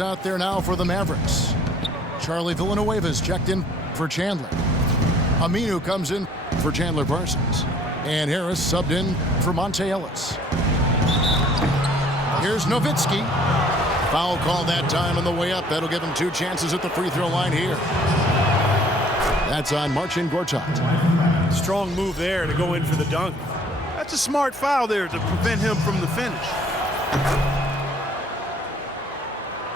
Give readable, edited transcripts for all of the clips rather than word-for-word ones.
Out there now for the Mavericks. Charlie Villanueva's checked in for Chandler. Aminu comes in for Chandler Parsons. And Harris subbed in for Monte Ellis. Here's Nowitzki. Foul call that time on the way up. That'll give him 2 chances at the free throw line here. That's on Marcin Gortat. Strong move there to go in for the dunk. That's a smart foul there to prevent him from the finish.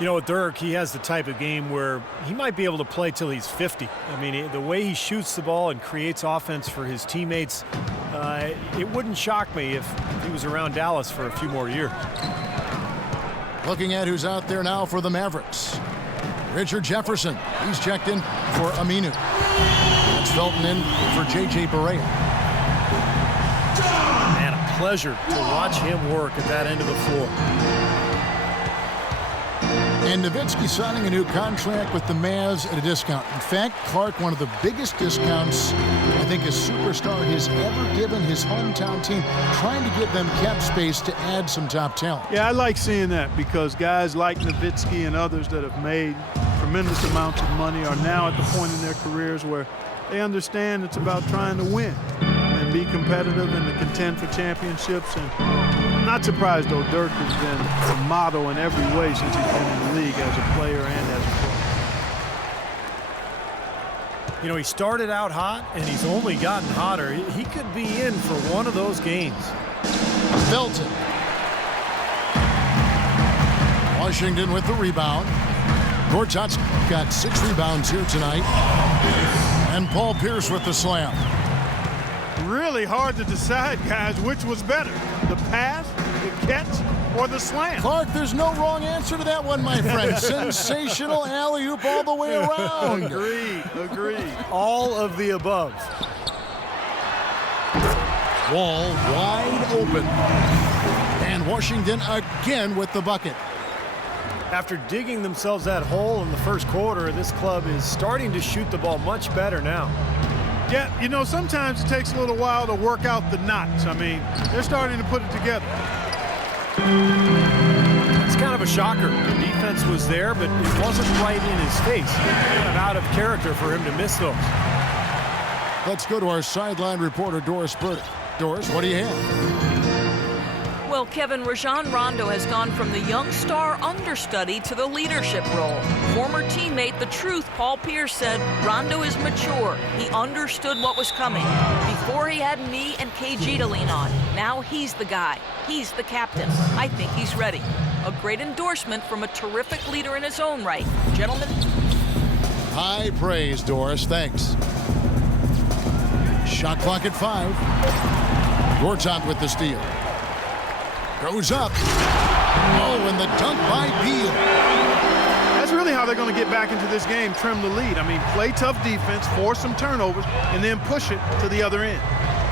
You know, with Dirk, he has the type of game where he might be able to play till he's 50. I mean, the way he shoots the ball and creates offense for his teammates, it wouldn't shock me if he was around Dallas for a few more years. Looking at who's out there now for the Mavericks. Richard Jefferson. He's checked in for Aminu. That's Felton in for J.J. Barea. Man, a pleasure to watch him work at that end of the floor. And Nowitzki signing a new contract with the Mavs at a discount. In fact, Clark, one of the biggest discounts I think a superstar has ever given his hometown team, trying to give them cap space to add some top talent. Yeah, I like seeing that because guys like Nowitzki and others that have made tremendous amounts of money are now at the point in their careers where they understand it's about trying to win and be competitive and to contend for championships. And I'm not surprised, though, Dirk has been a model in every way since he's been in the league as a player and as a coach. You know, he started out hot, and he's only gotten hotter. He could be in for one of those games. Felton. Washington with the rebound. Gortat's got 6 rebounds here tonight. And Paul Pierce with the slam. Really hard to decide, guys, which was better, the pass, the catch, or the slam. Clark, there's no wrong answer to that one, my friend. Sensational alley-oop all the way around. Agreed. All of the above. Wall wide open. And Washington again with the bucket. After digging themselves that hole in the first quarter, this club is starting to shoot the ball much better now. Yeah, you know, sometimes it takes a little while to work out the knots. I mean, they're starting to put it together. It's kind of a shocker. The defense was there, but it wasn't right in his face. Kind of out of character for him to miss those. Let's go to our sideline reporter, Doris Burdick. Doris, what do you have? Well, Kevin, Rajon Rondo has gone from the young star understudy to the leadership role. Former teammate The Truth, Paul Pierce, said Rondo is mature. He understood what was coming. Before he had me and KG to lean on. Now he's the guy. He's the captain. I think he's ready. A great endorsement from a terrific leader in his own right. Gentlemen. High praise, Doris. Thanks. Shot clock at 5. Gortat with the steal. Goes up. Oh, and the dunk by Beal. That's really how they're going to get back into this game, trim the lead. I mean, play tough defense, force some turnovers, and then push it to the other end.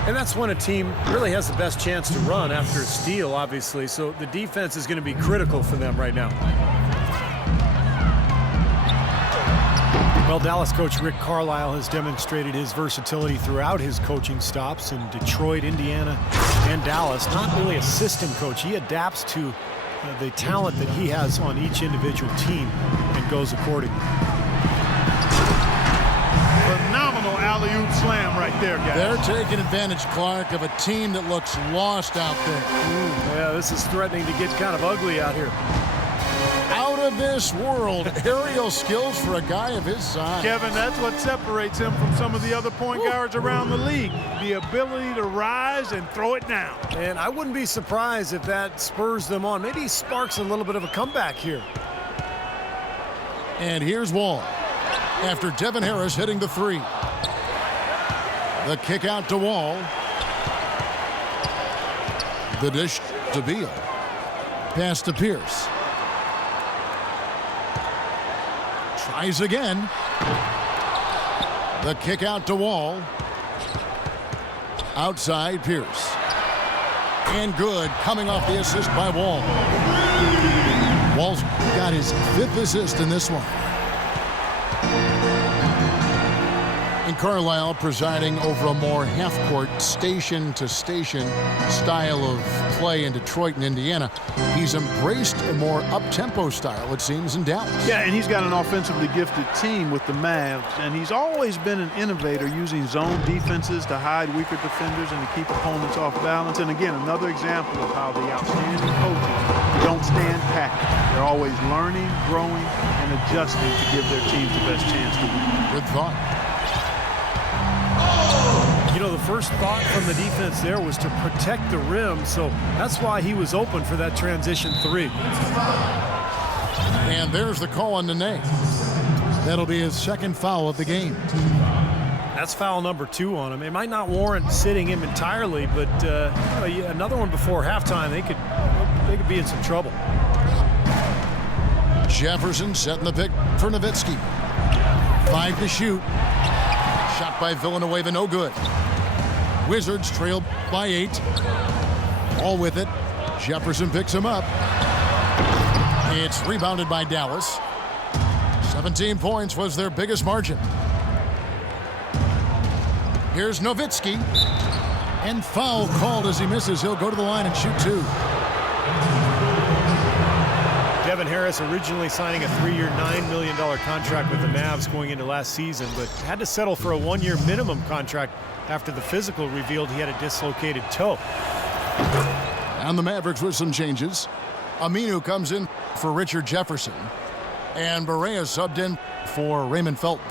And that's when a team really has the best chance to run after a steal, obviously. So the defense is going to be critical for them right now. Well, Dallas coach Rick Carlisle has demonstrated his versatility throughout his coaching stops in Detroit, Indiana, and Dallas. Not really a system coach. He adapts to the talent that he has on each individual team and goes accordingly. Phenomenal alley-oop slam right there, guys. They're taking advantage, Clark, of a team that looks lost out there. Yeah, this is threatening to get kind of ugly out here. Out of this world aerial skills for a guy of his size. Kevin, that's what separates him from some of the other point guards around the league. The ability to rise and throw it down. And I wouldn't be surprised if that spurs them on. Maybe sparks a little bit of a comeback here. And here's Wall. After Devin Harris hitting the 3. The kick out to Wall. The dish to Beal. Pass to Pierce. Tries again. The kick out to Wall. Outside Pierce. And good, coming off the assist by Wall. Wall's got his 5th assist in this one. And Carlisle presiding over a more half-court, station-to-station style of play in Detroit and Indiana. He's embraced a more up-tempo style, it seems, in Dallas. Yeah, and he's got an offensively gifted team with the Mavs, and he's always been an innovator using zone defenses to hide weaker defenders and to keep opponents off balance. And again, another example of how the outstanding coaches don't stand pat. They're always learning, growing, and adjusting to give their teams the best chance to win. Good thought. You know, the first thought from the defense there was to protect the rim, so that's why he was open for that transition three. And there's the call on Nene. That'll be his second foul of the game. That's foul number 2 on him. It might not warrant sitting him entirely, but another one before halftime, they could be in some trouble. Jefferson setting the pick for Nowitzki. 5 to shoot. Shot by Villanueva, no good. Wizards trail by 8. All with it. Jefferson picks him up. It's rebounded by Dallas. 17 points was their biggest margin. Here's Nowitzki. And foul called as he misses. He'll go to the line and shoot 2. Devin Harris originally signing a 3-year, $9 million contract with the Mavs going into last season, but had to settle for a 1-year minimum contract after the physical revealed he had a dislocated toe. And the Mavericks with some changes. Aminu comes in for Richard Jefferson. And Barea subbed in for Raymond Felton.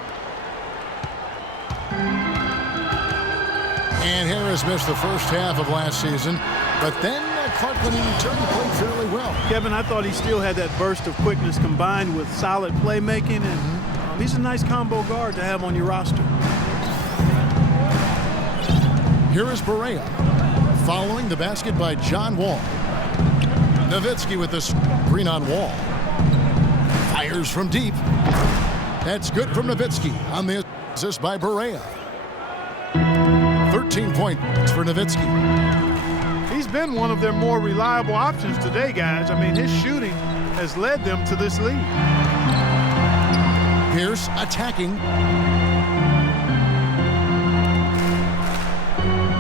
And Harris missed the first half of last season, but then Clark, when he returned, played fairly well. Kevin, I thought he still had that burst of quickness combined with solid playmaking, and he's a nice combo guard to have on your roster. Here is Barea, following the basket by John Wall. Nowitzki with the screen on Wall. Fires from deep. That's good from Nowitzki on the assist by Barea. 13 points for Nowitzki. He's been one of their more reliable options today, guys. I mean, his shooting has led them to this lead. Pierce attacking.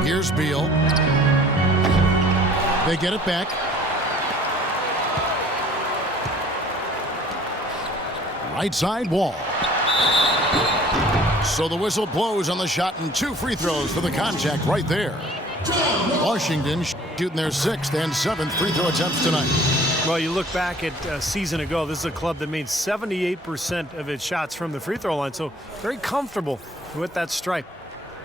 Here's Beal. They get it back. Right side Wall. So the whistle blows on the shot and 2 free throws for the contact right there. Washington shooting their 6th and 7th free throw attempts tonight. Well, you look back at a season ago, this is a club that made 78% of its shots from the free throw line, so very comfortable with that stripe.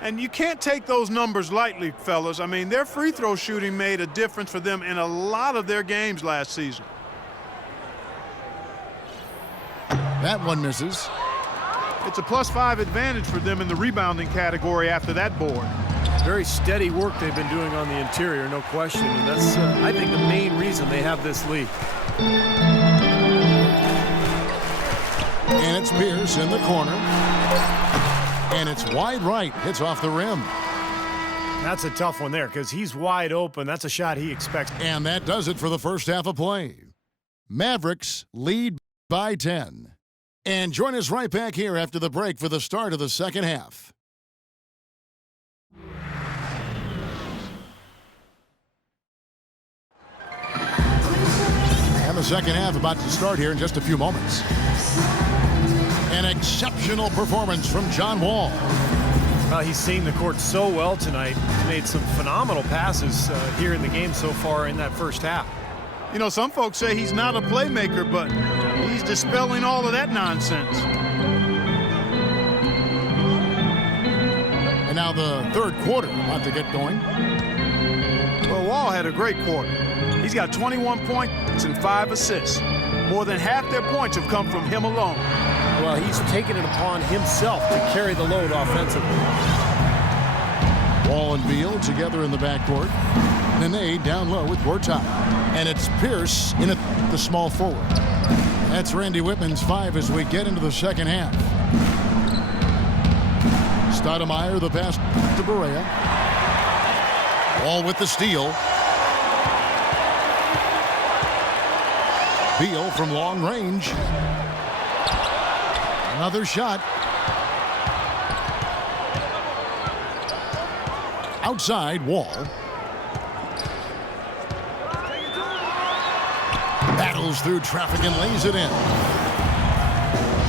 And you can't take those numbers lightly, fellas. I mean, their free throw shooting made a difference for them in a lot of their games last season. That one misses. It's a +5 advantage for them in the rebounding category after that board. Very steady work they've been doing on the interior, no question. And that's, I think, the main reason they have this lead. And it's Pierce in the corner. And it's wide right. Hits off the rim. That's a tough one there because he's wide open. That's a shot he expects. And that does it for the first half of play. Mavericks lead by 10. And join us right back here after the break for the start of the second half. And the second half about to start here in just a few moments. An exceptional performance from John Wall. Well, he's seen the court so well tonight. He's made some phenomenal passes here in the game so far in that first half. You know, some folks say he's not a playmaker, but he's dispelling all of that nonsense. And now the third quarter about to get going. Well, Wall had a great quarter. He's got 21 points and 5 assists. More than half their points have come from him alone. Well, he's taken it upon himself to carry the load offensively. Wall and Beal together in the backcourt. Nene down low with Gortat. And it's Pierce in at the small forward. That's Randy Whitman's 5 as we get into the second half. Stoudemire the pass to Barea. Wall with the steal. Beal from long range. Another shot. Outside, Wall. Battles through traffic and lays it in.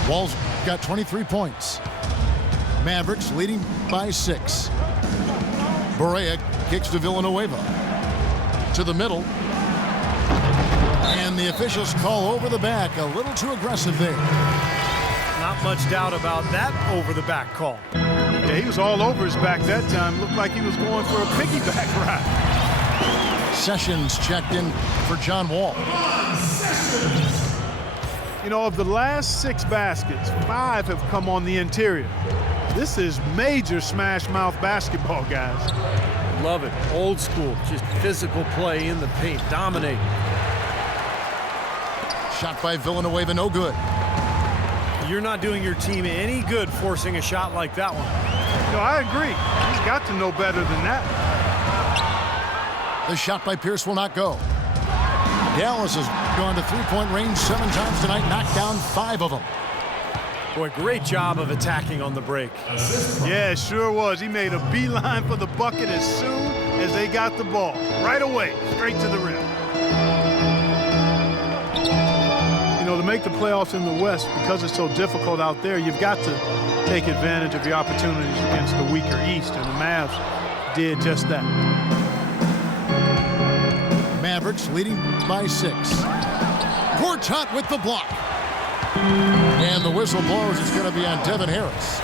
Wall's got 23 points. Mavericks leading by 6. Barea kicks to Villanueva. To the middle. And the officials call over the back. A little too aggressive there. Not much doubt about that over-the-back call. Yeah, he was all over his back that time. Looked like he was going for a piggyback ride. Sessions checked in for John Wall. You know, of the last 6 baskets, 5 have come on the interior. This is major smash mouth basketball, guys. Love it. Old school. Just physical play in the paint. Dominate. Shot by Villanueva, no good. You're not doing your team any good forcing a shot like that one. No, I agree. He's got to know better than that. The shot by Pierce will not go. Dallas has gone to three-point range 7 times tonight, knocked down 5 of them. Boy, great job of attacking on the break. Yeah, it sure was. He made a beeline for the bucket as soon as they got the ball. Right away, straight to the rim. You know, to make the playoffs in the West, because it's so difficult out there, you've got to take advantage of your opportunities against the weaker East, and the Mavs did just that. Mavericks leading by 6. Gortat with the block. And the whistle blows. It's going to be on Devin Harris.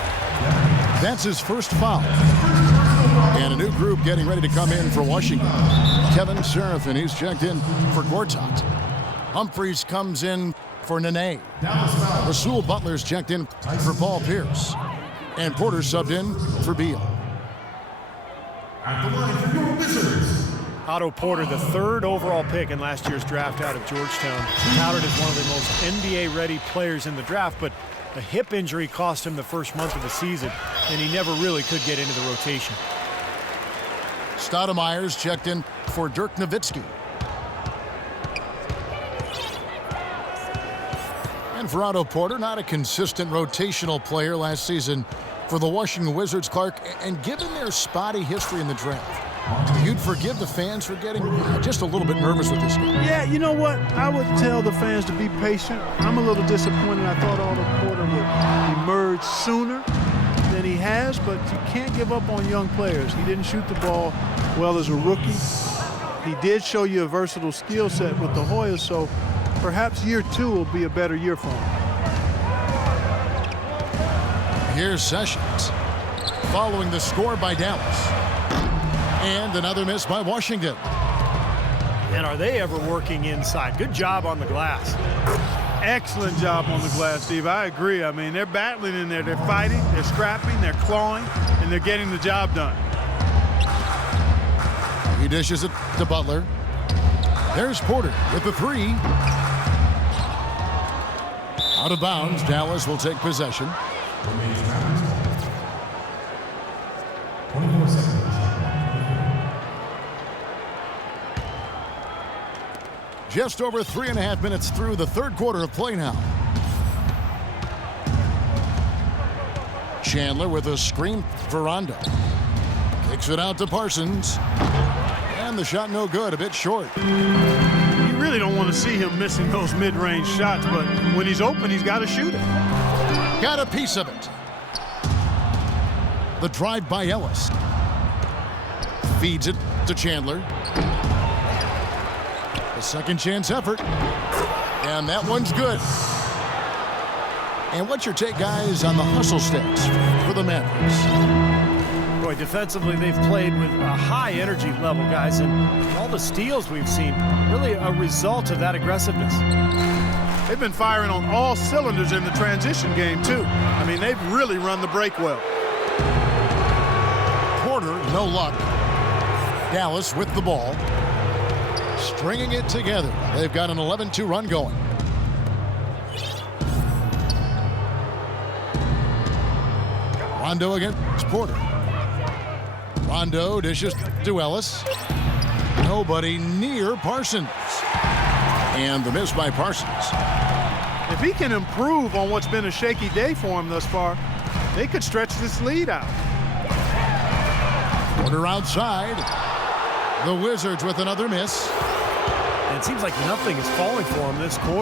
That's his first foul. And a new group getting ready to come in for Washington. Kevin Seraphin, he's checked in for Gortat. Humphreys comes in for Nene. Rasul Butler's checked in for Paul Pierce. And Porter subbed in for Beal. Otto Porter, the 3rd overall pick in last year's draft out of Georgetown, touted as one of the most NBA-ready players in the draft, but a hip injury cost him the first month of the season, and he never really could get into the rotation. Stoudemire's checked in for Dirk Nowitzki. And for Otto Porter, not a consistent rotational player last season for the Washington Wizards, Clark, and given their spotty history in the draft, you'd forgive the fans for getting just a little bit nervous with this game. Yeah, you know what? I would tell the fans to be patient. I'm a little disappointed. I thought Otto Porter would emerge sooner than he has, but you can't give up on young players. He didn't shoot the ball well as a rookie. He did show you a versatile skill set with the Hoyas, so perhaps year 2 will be a better year for him. Here's Sessions following the score by Dallas. And another miss by Washington. And are they ever working inside? Good job on the glass. Excellent job on the glass, Steve. I agree. I mean, they're battling in there. They're fighting, they're scrapping, they're clawing, and they're getting the job done. He dishes it to Butler. There's Porter with the 3. Out of bounds, Dallas will take possession. Just over 3.5 minutes through the 3rd quarter of play now. Chandler with a screen for Rondo. Kicks it out to Parsons. And the shot no good, a bit short. You really don't want to see him missing those mid-range shots, but when he's open, he's got to shoot it. Got a piece of it. The drive by Ellis. Feeds it to Chandler. A second chance effort. And that one's good. And what's your take, guys, on the hustle stats for the Mavericks? Boy, defensively, they've played with a high energy level, guys, and all the steals we've seen, really a result of that aggressiveness. They've been firing on all cylinders in the transition game, too. I mean, they've really run the break well. Porter, no luck. Dallas with the ball. Stringing it together. They've got an 11-2 run going. Rondo against Porter. Rondo dishes to Ellis. Nobody near Parsons. And the miss by Parsons. If he can improve on what's been a shaky day for him thus far, they could stretch this lead out. Porter outside. The Wizards with another miss. And it seems like nothing is falling for him this quarter.